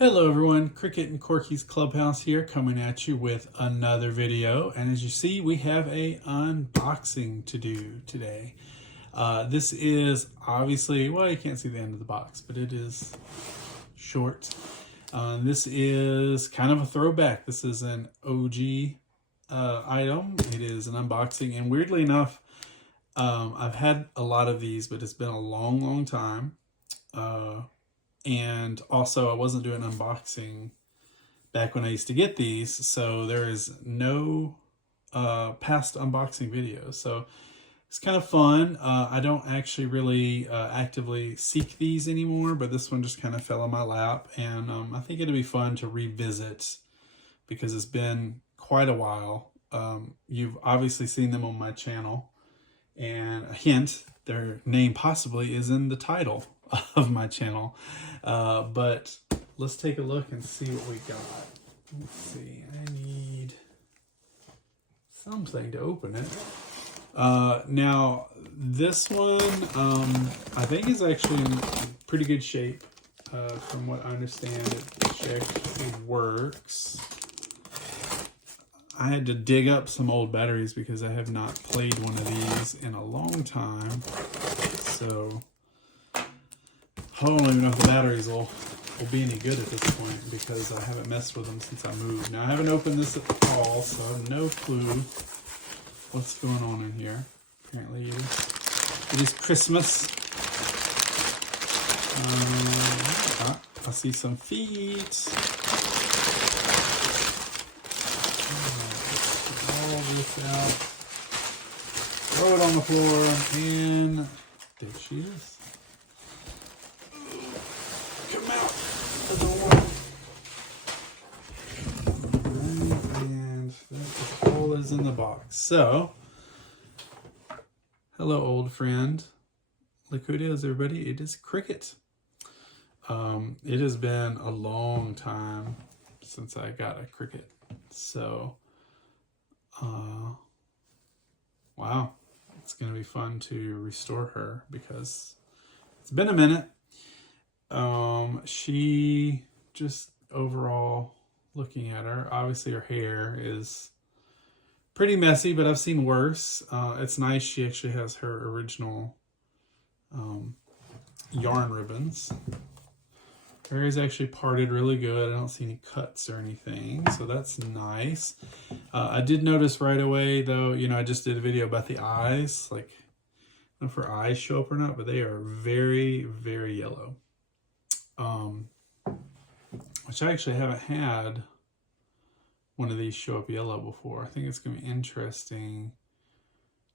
Hello everyone, Cricket and Corky's Clubhouse here, coming at you with another video. And as you see, we have a unboxing to do today. This is obviously, well, you can't see the end of the box, but it is short. This is kind of a throwback. This is an OG item. It is an unboxing, and weirdly enough, I've had a lot of these, but it's been a long time. And also I wasn't doing unboxing back when I used to get these, so there is no past unboxing videos. So it's kind of fun. I don't actually really actively seek these anymore, but this one just kind of fell in my lap, and I think it'd be fun to revisit because it's been quite a while. You've obviously seen them on my channel, and a hint, their name possibly is in the title of my channel. But let's take a look and see what we got. Let's see, I need something to open it. Now this one, I think is actually in pretty good shape. From what I understand, it works. I had to dig up some old batteries because I have not played one of these in a long time. So I don't even know if the batteries will be any good at this point because I haven't messed with them since I moved. Now I haven't opened this at all, so I have no clue what's going on in here. Apparently it is Christmas. I see some feet. All this out. Throw it on the floor, and there she is. Come out the door. Right, and that all is in the box. So, hello, old friend. Look who it is, everybody. It is Cricket. It has been a long time since I got a Cricket. So, wow, it's going to be fun to restore her because it's been a minute. She just overall, looking at her, obviously her hair is pretty messy, but I've seen worse. It's nice she actually has her original yarn ribbons. Her hair is actually parted really good. I don't see any cuts or anything, so that's nice. I did notice right away, though, I just did a video about the eyes, like, I don't know if her eyes show up or not, but they are very, very yellow. Which I actually haven't had one of these show up yellow before. I think it's going to be interesting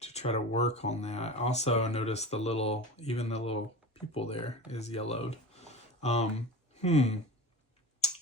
to try to work on that. Also, I noticed even the little pupil there is yellowed.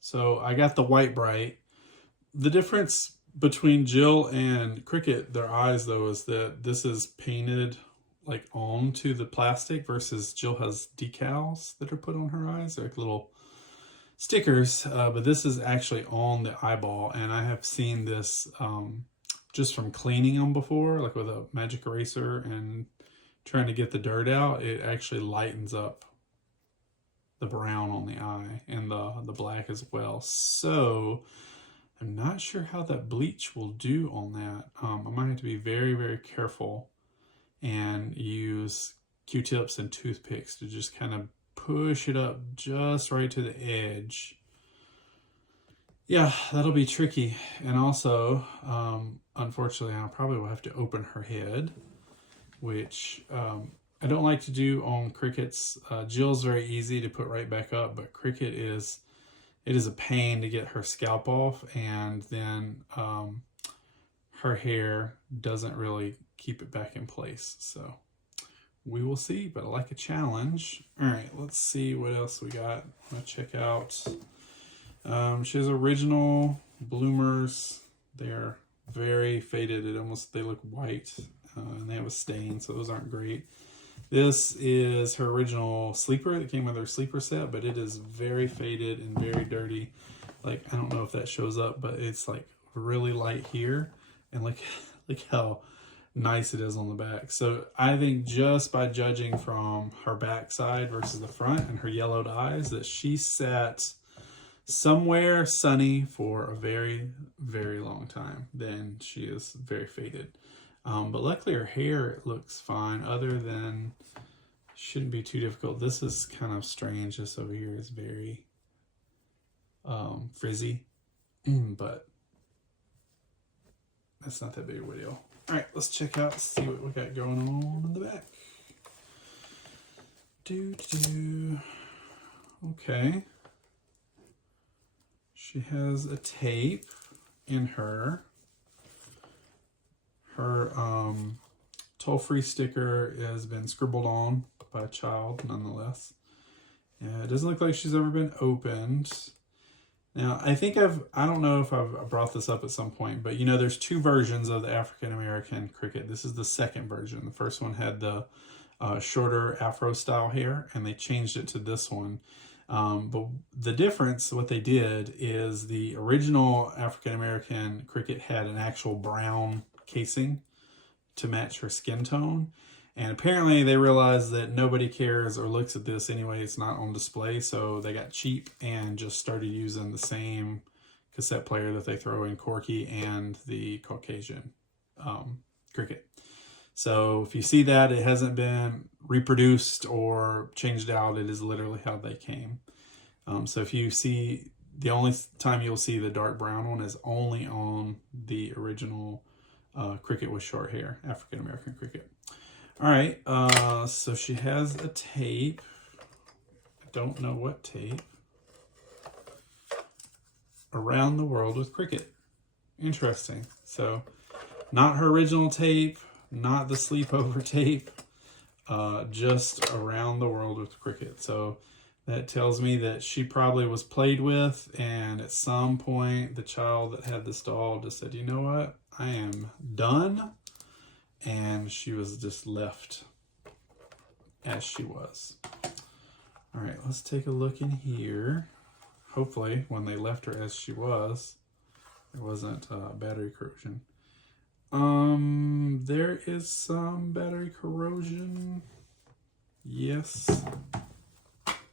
So I got the White Bright. The difference between Jill and Cricket, their eyes though, is that this is painted like onto the plastic versus Jill has decals that are put on her eyes. They're like little stickers, but this is actually on the eyeball, and I have seen this just from cleaning them before, like with a magic eraser and trying to get the dirt out. It actually lightens up the brown on the eye and the black as well. So I'm not sure how that bleach will do on that. I might have to be very, very careful and use Q-tips and toothpicks to just kind of push it up just right to the edge. Yeah, that'll be tricky. And also, unfortunately, I probably will have to open her head, which I don't like to do on Crickets. Jill's very easy to put right back up, but Cricket is a pain to get her scalp off, and then her hair doesn't really keep it back in place. So we will see, but I like a challenge. All right, let's see what else we got. I'm gonna check out. She has original bloomers. They're very faded. They look white, and they have a stain, so those aren't great. This is her original sleeper. It came with her sleeper set, but it is very faded and very dirty. Like, I don't know if that shows up, but it's like really light here, and look how nice it is on the back. So I think just by judging from her back side versus the front and her yellowed eyes, that she sat somewhere sunny for a very, very long time. Then she is very faded. But luckily her hair looks fine, other than shouldn't be too difficult. This is kind of strange. This over here is very frizzy, but that's not that big of a deal. All right, let's check out, see what we got going on in the back. Okay. She has a tape in her. Her toll-free sticker has been scribbled on by a child, nonetheless. Yeah, it doesn't look like she's ever been opened. Now, I don't know if I've brought this up at some point, but you know, there's two versions of the African American cricket. This is the second version. The first one had the shorter Afro style hair, and they changed it to this one. But the difference, what they did is the original African American cricket had an actual brown casing to match her skin tone. And apparently they realized that nobody cares or looks at this anyway. It's not on display. So they got cheap and just started using the same cassette player that they throw in Corky and the Caucasian cricket. So if you see that, it hasn't been reproduced or changed out. It is literally how they came. So if you see, the only time you'll see the dark brown one is only on the original cricket with short hair, African American cricket. All right, so she has a tape. I don't know what tape. Around the World with Cricket. Interesting. So not her original tape, not the sleepover tape, just Around the World with Cricket. So that tells me that she probably was played with, and at some point the child that had this doll just said, you know what, I am done. And she was just left as she was. All right, let's take a look in here. Hopefully, when they left her as she was, there wasn't battery corrosion. There is some battery corrosion. Yes,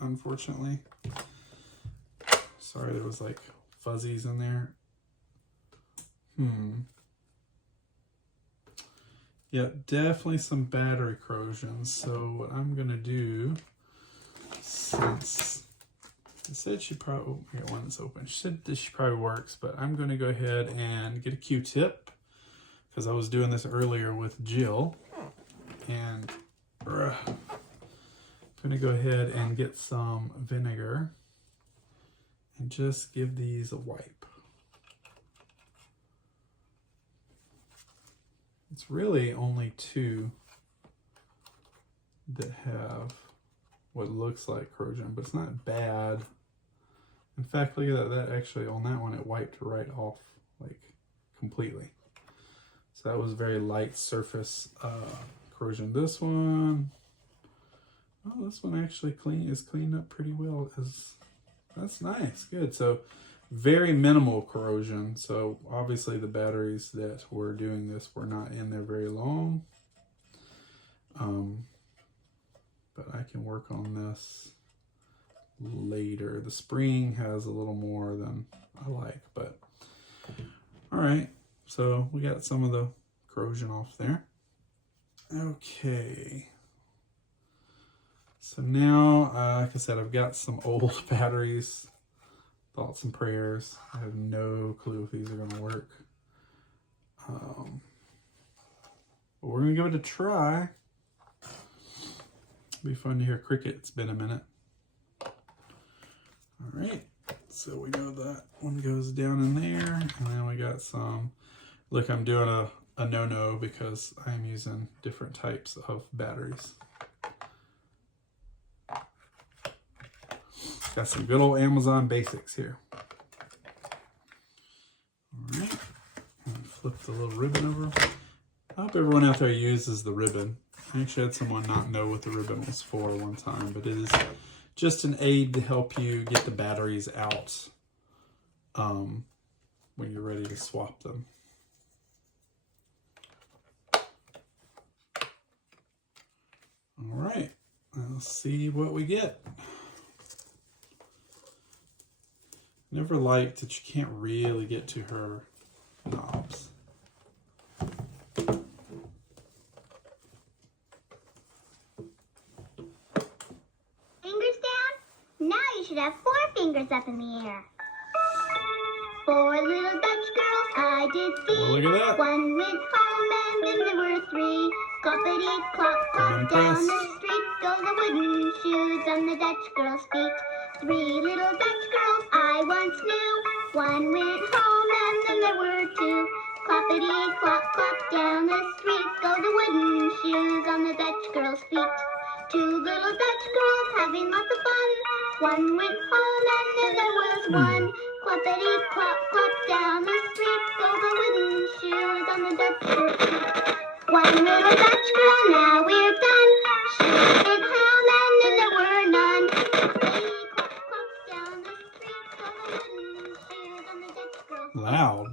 unfortunately. Sorry, there was like fuzzies in there. Yeah, definitely some battery corrosion. So what I'm gonna do, since it said she probably, I got one that's open. She said this probably works, but I'm gonna go ahead and get a Q-tip, because I was doing this earlier with Jill, and I'm gonna go ahead and get some vinegar and just give these a wipe. It's really only two that have what looks like corrosion, but it's not bad. In fact, look at that. That actually, on that one, it wiped right off, like, completely. So that was very light surface corrosion. This one, oh, this one actually is cleaned up pretty well. That's nice, good. So very minimal corrosion. So obviously the batteries that were doing this were not in there very long. But I can work on this later. The spring has a little more than I like, but all right. So we got some of the corrosion off there. Okay. So now, like I said, I've got some old batteries. Thoughts and prayers. I have no clue if these are going to work. But we're going to give it a try. It'll be fun to hear cricket. It's been a minute. All right. So we know that one goes down in there. And then we got some. Look, I'm doing a no-no because I'm using different types of batteries. Got some good old Amazon basics here. All right, flip the little ribbon over. I hope everyone out there uses the ribbon. I actually had someone not know what the ribbon was for one time, but it is just an aid to help you get the batteries out when you're ready to swap them. All right, let's see what we get. Never liked that you can't really get to her knobs. Fingers down? Now you should have 4 fingers up in the air. 4 little Dutch girls I did see. Well, look at that. One went home and then there were 3. Cloppity clop clop down the street go the wooden shoes on the Dutch girls' feet. 3 little Dutch girls I once knew. One went home and then there were 2. Cloppity clop clop down the street go the wooden shoes on the Dutch girls' feet. 2 little Dutch girls having lots of fun. One went home and then there was 1. Cloppity clop clop down the street go the wooden shoes on the Dutch girls' feet. 1 little Dutch girl, now we're done. She went home and then there were none. Cloppity clop clop down the street go the wooden shoes on the Dutch girls' feet. Loud.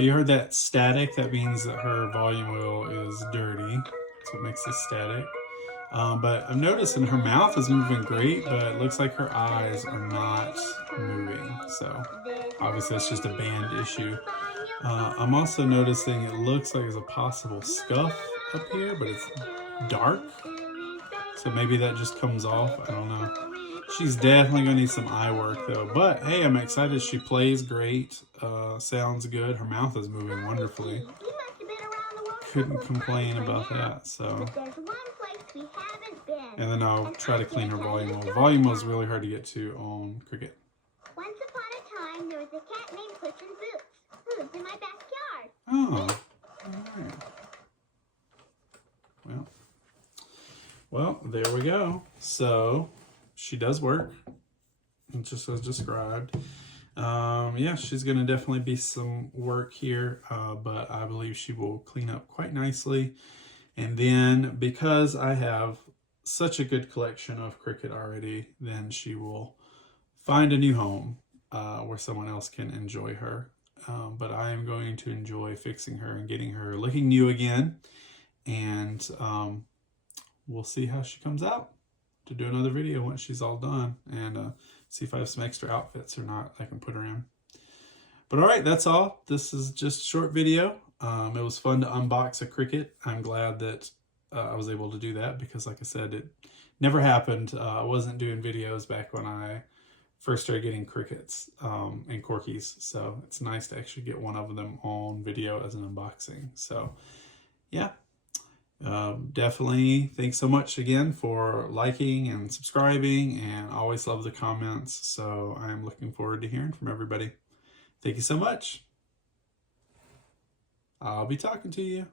You heard that static? That means that her volume wheel is dirty. So it makes it static. But I'm noticing her mouth is moving great, but it looks like her eyes are not moving. So obviously it's just a band issue. I'm also noticing it looks like there's a possible scuff up here, but it's dark. So maybe that just comes off. I don't know. She's definitely going to need some eye work though. But hey, I'm excited. She plays great. Sounds good. Her mouth is moving wonderfully. Couldn't complain about that. So. And then I'll try to clean her volume wheel. Volume wheel is really hard to get to on Cricket. Once upon a time, there was a cat named Puss in Boots who lived in my backyard. Oh, all right. Well, there we go. So she does work, just as described. Yeah, she's going to definitely be some work here, but I believe she will clean up quite nicely. And then because I have such a good collection of Cricket already, then she will find a new home where someone else can enjoy her. But I am going to enjoy fixing her and getting her looking new again. And we'll see how she comes out to do another video once she's all done, and see if I have some extra outfits or not I can put her in. But all right, that's all. This is just a short video. It was fun to unbox a Cricket. I'm glad that I was able to do that because, like I said, it never happened. I wasn't doing videos back when I first started getting Crickets and Corgis. So it's nice to actually get one of them on video as an unboxing. So yeah, definitely thanks so much again for liking and subscribing, and I always love the comments. So I'm looking forward to hearing from everybody. Thank you so much. I'll be talking to you.